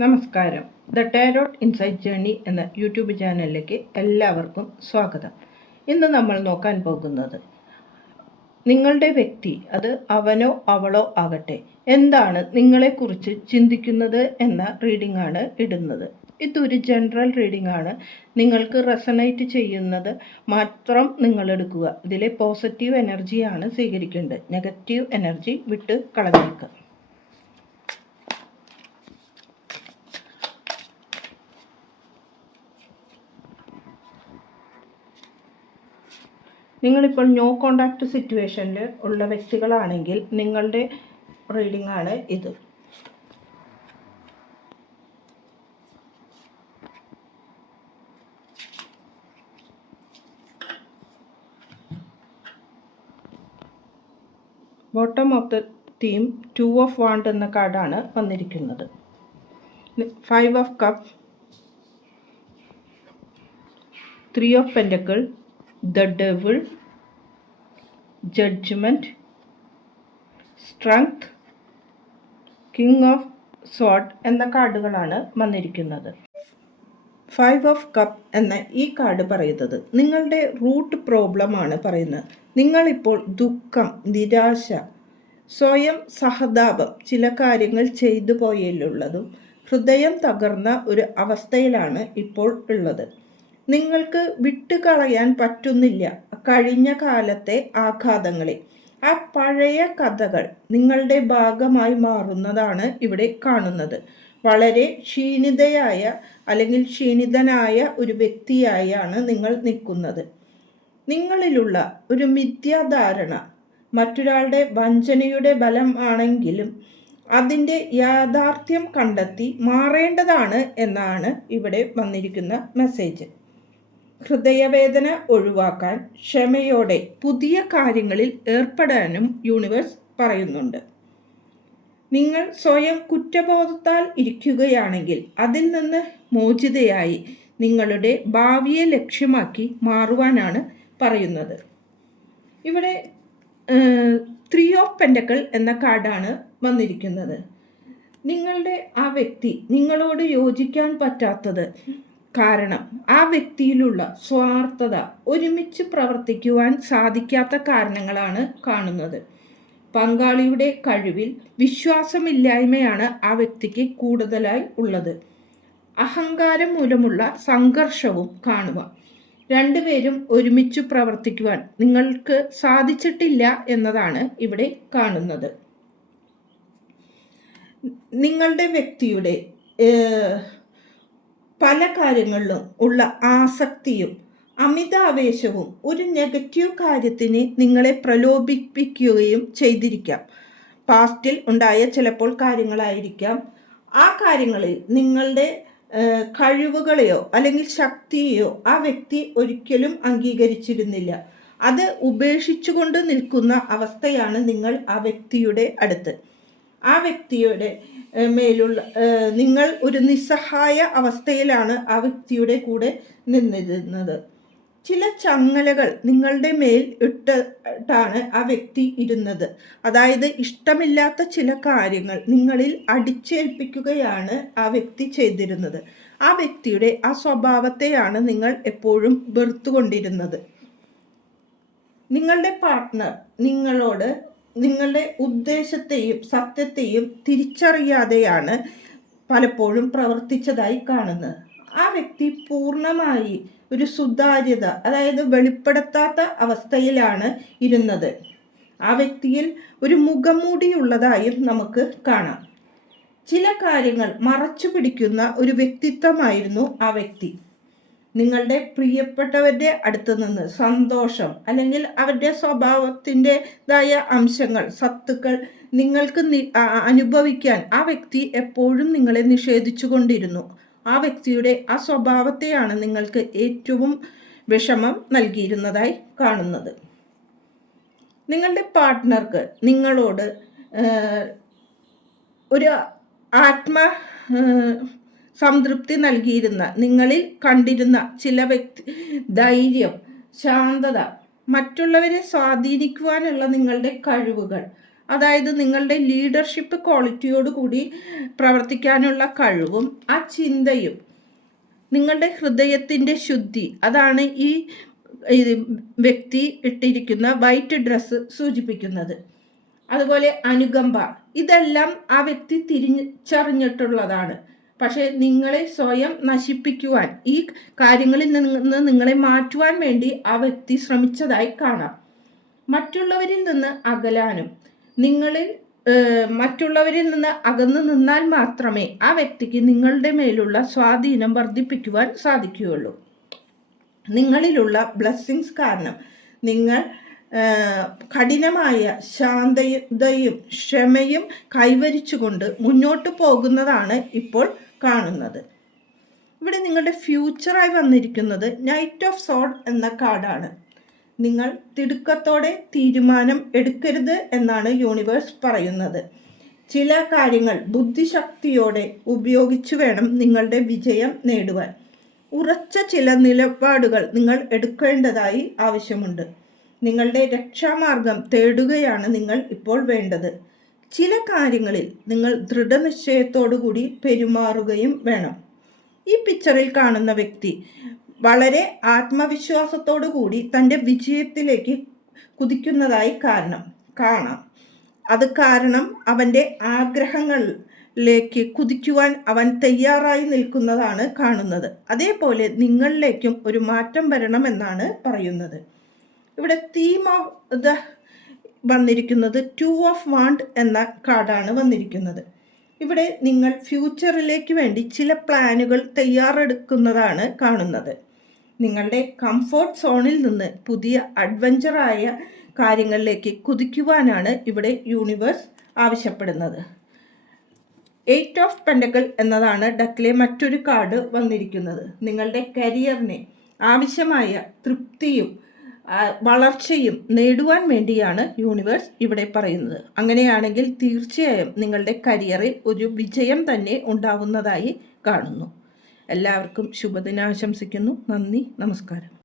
നമസ്കാരം. The tarot insight journey എന്ന YouTube ചാനലിലേക്ക് എല്ലാവർക്കും സ്വാഗതം. ഇന്ന് നമ്മൾ നോക്കാൻ പോകുന്നത് നിങ്ങളുടെ വ്യക്തി അത് അവനോ അവളോ ആകട്ടെ എന്താണ് നിങ്ങളെക്കുറിച്ച് ചിന്തിക്കുന്നത് എന്ന റീഡിംഗ് ആണ് ഇടുന്നത്. ഇതൊരു ജനറൽ റീഡിംഗ് ആണ്. നിങ്ങൾക്ക് റെസണേറ്റ് ചെയ്യുന്നത് മാത്രം നിങ്ങൾ എടുക്കുക. ഇതിലെ പോസിറ്റീവ് എനർജിയാണ് സ്വീകരിക്കേണ്ടത്. നെഗറ്റീവ് എനർജി വിട്ട് കളഞ്ഞേക്കുക നിങ്ങളിപ്പോൾ നോ കോണ്ടാക്ട് സിറ്റുവേഷനിൽ ഉള്ള വ്യക്തികളാണെങ്കിൽ നിങ്ങളുടെ റീഡിംഗ് ആണ് ഇത്. Bottom of the theme two of wand എന്ന കാർഡാണ് വന്നിരിക്കുന്നത്. Five of cup three of pentacle the devil, judgment, strength, king of sword എന്ന കാർഡുകളാണ് വന്നിരിക്കുന്നത്. ഫൈവ് ഓഫ് കപ്പ് എന്ന ഈ കാർഡ് പറയുന്നത് നിങ്ങളുടെ റൂട്ട് പ്രോബ്ലമാണ് പറയുന്നത്. നിങ്ങളിപ്പോൾ ദുഃഖം നിരാശ സ്വയം സഹതാപം ചില കാര്യങ്ങൾ ചെയ്തു പോയതിലുള്ളതും ഹൃദയം തകർന്ന ഒരു അവസ്ഥയിലാണ് ഇപ്പോൾ ഉള്ളത്. നിങ്ങൾക്ക് വിട്ടുകളയാൻ പറ്റുന്നില്ല. കഴിഞ്ഞ കാലത്തെ ആഘാതങ്ങളെ. ആ പഴയ കഥകൾ നിങ്ങളുടെ ഭാഗമായി മാറുന്നതാണ് ഇവിടെ കാണുന്നത്. വളരെ ക്ഷീണിതയായ അല്ലെങ്കിൽ ക്ഷീണിതനായ ഒരു വ്യക്തിയായാണ് നിങ്ങൾ നിൽക്കുന്നത്. നിങ്ങളിലുള്ള ഒരു മിഥ്യാധാരണ മറ്റൊരാളുടെ വഞ്ചനയുടെ ബലം ആണെങ്കിലും അതിന്റെ യാഥാർത്ഥ്യം കണ്ടെത്തി മാറേണ്ടതാണ് എന്നാണ് ഇവിടെ വന്നിരിക്കുന്ന മെസ്സേജ്. ഹൃദയവേദന ഒഴിവാക്കാൻ ക്ഷമയോടെ പുതിയ കാര്യങ്ങളിൽ ഏർപ്പെടാനും യൂണിവേഴ്സ് പറയുന്നുണ്ട്. നിങ്ങൾ സ്വയം കുറ്റബോധത്താൽ ഇരിക്കുകയാണെങ്കിൽ അതിൽ നിന്ന് മോചിതയായി നിങ്ങളുടെ ഭാവിയെ ലക്ഷ്യമാക്കി മാറുവാനാണ് പറയുന്നത്. ഇവിടെ ത്രീ ഓഫ് പെൻഡക്കൾ എന്ന കാർഡാണ് വന്നിരിക്കുന്നത്. നിങ്ങളുടെ ആ വ്യക്തി നിങ്ങളോട് യോജിക്കാൻ പറ്റാത്തത് കാരണം ആ വ്യക്തിയിലുള്ള സ്വാർത്ഥത ഒരുമിച്ച് പ്രവർത്തിക്കുവാൻ സാധിക്കാത്ത കാരണങ്ങളാണ് കാണുന്നത്. പങ്കാളിയുടെ കഴിവിൽ വിശ്വാസമില്ലായ്മയാണ് ആ വ്യക്തിക്ക് കൂടുതലായി ഉള്ളത്. അഹങ്കാരം മൂലമുള്ള സംഘർഷവും കാണുക. രണ്ടുപേരും ഒരുമിച്ച് പ്രവർത്തിക്കുവാൻ നിങ്ങൾക്ക് സാധിച്ചിട്ടില്ല എന്നതാണ് ഇവിടെ കാണുന്നത്. നിങ്ങളുടെ വ്യക്തിയുടെ പല കാര്യങ്ങളിലും ഉള്ള ആസക്തിയും അമിതാവേശവും ഒരു നെഗറ്റീവ് കാര്യത്തിന് നിങ്ങളെ പ്രലോഭിപ്പിക്കുകയും ചെയ്തിരിക്കാം. പാസ്റ്റിൽ ഉണ്ടായ ചിലപ്പോൾ കാര്യങ്ങളായിരിക്കാം. ആ കാര്യങ്ങളിൽ നിങ്ങളുടെ കഴിവുകളെയോ അല്ലെങ്കിൽ ശക്തിയെയോ ആ വ്യക്തി ഒരിക്കലും അംഗീകരിച്ചിരുന്നില്ല. അത് ഉപേക്ഷിച്ചുകൊണ്ട് നിൽക്കുന്ന അവസ്ഥയാണ് നിങ്ങൾ ആ വ്യക്തിയുടെ അടുത്ത്. ആ വ്യക്തിയുടെ മേലുള്ള നിങ്ങൾ ഒരു നിസ്സഹായ അവസ്ഥയിലാണ് ആ വ്യക്തിയുടെ കൂടെ നിന്നിരുന്നത്. ചില ചങ്ങലകൾ നിങ്ങളുടെ മേൽ ഇട്ടിട്ടാണ് ആ വ്യക്തി ഇരുന്നത്. അതായത് ഇഷ്ടമില്ലാത്ത ചില കാര്യങ്ങൾ നിങ്ങളിൽ അടിച്ചേൽപ്പിക്കുകയാണ് ആ വ്യക്തി ചെയ്തിരുന്നത്. ആ വ്യക്തിയുടെ ആ സ്വഭാവത്തെയാണ് നിങ്ങൾ എപ്പോഴും വെറുത്തുകൊണ്ടിരുന്നത്. നിങ്ങളുടെ പാർട്ട്ണർ നിങ്ങളോട് നിങ്ങളുടെ ഉദ്ദേശത്തെയും സത്യത്തെയും തിരിച്ചറിയാതെയാണ് പലപ്പോഴും പ്രവർത്തിച്ചതായി കാണുന്നത്. ആ വ്യക്തി പൂർണമായി ഒരു സുതാര്യത അതായത് വെളിപ്പെടുത്താത്ത അവസ്ഥയിലാണ് ഇരുന്നത്. ആ വ്യക്തിയിൽ ഒരു മുഖമൂടിയുള്ളതായും നമുക്ക് കാണാം. ചില കാര്യങ്ങൾ മറച്ചു പിടിക്കുന്ന ഒരു വ്യക്തിത്വമായിരുന്നു ആ വ്യക്തി. നിങ്ങളുടെ പ്രിയപ്പെട്ടവരുടെ അടുത്ത് നിന്ന് സന്തോഷം അല്ലെങ്കിൽ അവരുടെ സ്വഭാവത്തിന്റെതായ അംശങ്ങൾ സത്തുക്കൾ നിങ്ങൾക്ക് അനുഭവിക്കാൻ ആ വ്യക്തി എപ്പോഴും നിങ്ങളെ നിഷേധിച്ചു കൊണ്ടിരുന്നു. ആ വ്യക്തിയുടെ ആ സ്വഭാവത്തെയാണ് നിങ്ങൾക്ക് ഏറ്റവും വിഷമം നൽകിയിരുന്നതായി കാണുന്നത്. നിങ്ങളുടെ പാർട്ട്ണർക്ക് നിങ്ങളോട് ഒരു ആത്മ സംതൃപ്തി നൽകിയിരുന്ന നിങ്ങളിൽ കണ്ടിരുന്ന ചില വ്യക്തി ധൈര്യം ശാന്തത മറ്റുള്ളവരെ സ്വാധീനിക്കുവാനുള്ള നിങ്ങളുടെ കഴിവുകൾ അതായത് നിങ്ങളുടെ ലീഡർഷിപ്പ് ക്വാളിറ്റിയോട് കൂടി പ്രവർത്തിക്കാനുള്ള കഴിവും ആ ചിന്തയും നിങ്ങളുടെ ഹൃദയത്തിന്റെ ശുദ്ധി അതാണ് ഈ വ്യക്തി ഇട്ടിരിക്കുന്ന വൈറ്റ് ഡ്രസ്സ് സൂചിപ്പിക്കുന്നത്. അതുപോലെ അനുകമ്പ ഇതെല്ലാം ആ വ്യക്തി തിരിച്ചറിഞ്ഞിട്ടുള്ളതാണ് പക്ഷേ നിങ്ങളെ സ്വയം നശിപ്പിക്കുവാൻ ഈ കാര്യങ്ങളിൽ നിന്ന് നിങ്ങളെ മാറ്റുവാൻ വേണ്ടി ആ വ്യക്തി ശ്രമിച്ചതായി കാണാം. മറ്റുള്ളവരിൽ നിന്ന് അകലാനും നിങ്ങളിൽ മറ്റുള്ളവരിൽ നിന്ന് അകന്നു നിന്നാൽ മാത്രമേ ആ വ്യക്തിക്ക് നിങ്ങളുടെ മേലുള്ള സ്വാധീനം വർദ്ധിപ്പിക്കുവാൻ സാധിക്കുകയുള്ളൂ. നിങ്ങളിലുള്ള ബ്ലെസ്സിങ്സ് കാരണം നിങ്ങൾ കഠിനമായ ശാന്തതയും ക്ഷമയും കൈവരിച്ചുകൊണ്ട് മുന്നോട്ട് പോകുന്നതാണ് ഇപ്പോൾ കാണുന്നത്. ഇവിടെ നിങ്ങളുടെ ഫ്യൂച്ചറായി വന്നിരിക്കുന്നത് നൈറ്റ് ഓഫ് സോഡ് എന്ന കാർഡാണ്. നിങ്ങൾ തിടുക്കത്തോടെ തീരുമാനം എടുക്കരുത് എന്നാണ് യൂണിവേഴ്സ് പറയുന്നത്. ചില കാര്യങ്ങൾ ബുദ്ധിശക്തിയോടെ ഉപയോഗിച്ചു വേണം നിങ്ങളുടെ വിജയം നേടുവാൻ. ഉറച്ച ചില നിലപാടുകൾ നിങ്ങൾ എടുക്കേണ്ടതായി ആവശ്യമുണ്ട്. നിങ്ങളുടെ രക്ഷാമാർഗം തേടുകയാണ് നിങ്ങൾ ഇപ്പോൾ വേണ്ടത്. ചില കാര്യങ്ങളിൽ നിങ്ങൾ ദൃഢനിശ്ചയത്തോടുകൂടി പെരുമാറുകയും വേണം. ഈ പിക്ചറിൽ കാണുന്ന വ്യക്തി വളരെ ആത്മവിശ്വാസത്തോടു കൂടി തന്റെ വിജയത്തിലേക്ക് കുതിക്കുന്നതായി കാരണം കാണാം. അത് കാരണം അവന്റെ ആഗ്രഹങ്ങളിലേക്ക് കുതിക്കുവാൻ അവൻ തയ്യാറായി നിൽക്കുന്നതാണ് കാണുന്നത്. അതേപോലെ നിങ്ങളിലേക്കും ഒരു മാറ്റം വരണമെന്നാണ് പറയുന്നത്. ഇവിടെ തീം ഓഫ് ദ വന്നിരിക്കുന്നത് ടു ഓഫ് വാണ്ട് എന്ന കാർഡാണ് വന്നിരിക്കുന്നത്. ഇവിടെ നിങ്ങൾ ഫ്യൂച്ചറിലേക്ക് വേണ്ടി ചില പ്ലാനുകൾ തയ്യാറെടുക്കുന്നതാണ് കാണുന്നത്. നിങ്ങളുടെ കംഫോർട്ട് സോണിൽ നിന്ന് പുതിയ അഡ്വഞ്ചറായ കാര്യങ്ങളിലേക്ക് കുതിക്കുവാനാണ് ഇവിടെ യൂണിവേഴ്സ് ആവശ്യപ്പെടുന്നത്. എയ്റ്റ് ഓഫ് പെൻഡകൾ എന്നതാണ് ഡക്കിലെ മറ്റൊരു കാർഡ് വന്നിരിക്കുന്നത്. നിങ്ങളുടെ കരിയറിനെ ആവശ്യമായ തൃപ്തിയും വളർച്ചയും നേടുവാൻ വേണ്ടിയാണ് യൂണിവേഴ്സ് ഇവിടെ പറയുന്നത്. അങ്ങനെയാണെങ്കിൽ തീർച്ചയായും നിങ്ങളുടെ കരിയറിൽ ഒരു വിജയം തന്നെ ഉണ്ടാവുന്നതായി കാണുന്നു. എല്ലാവർക്കും ശുഭദിനാശംസിക്കുന്നു നന്ദി. നമസ്കാരം.